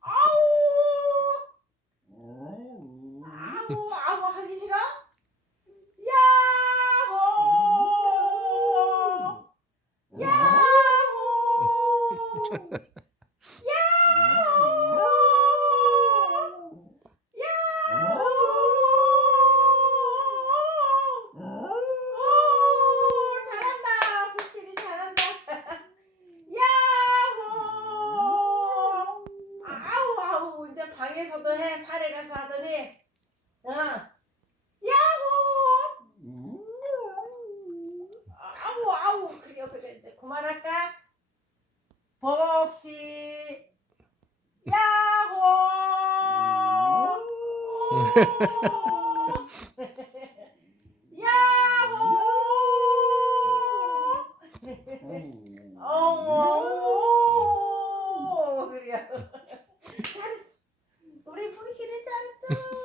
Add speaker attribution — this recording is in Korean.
Speaker 1: 아우. 아우 아우 하기 싫어? 음. 야호. 음. 야호. 방에서도 해 산에 가서 하더니 어 야호! 아우 아우 그래 그래 이제 그만할까? 복시. 야호! 야호! 어머 Dili, Tarto.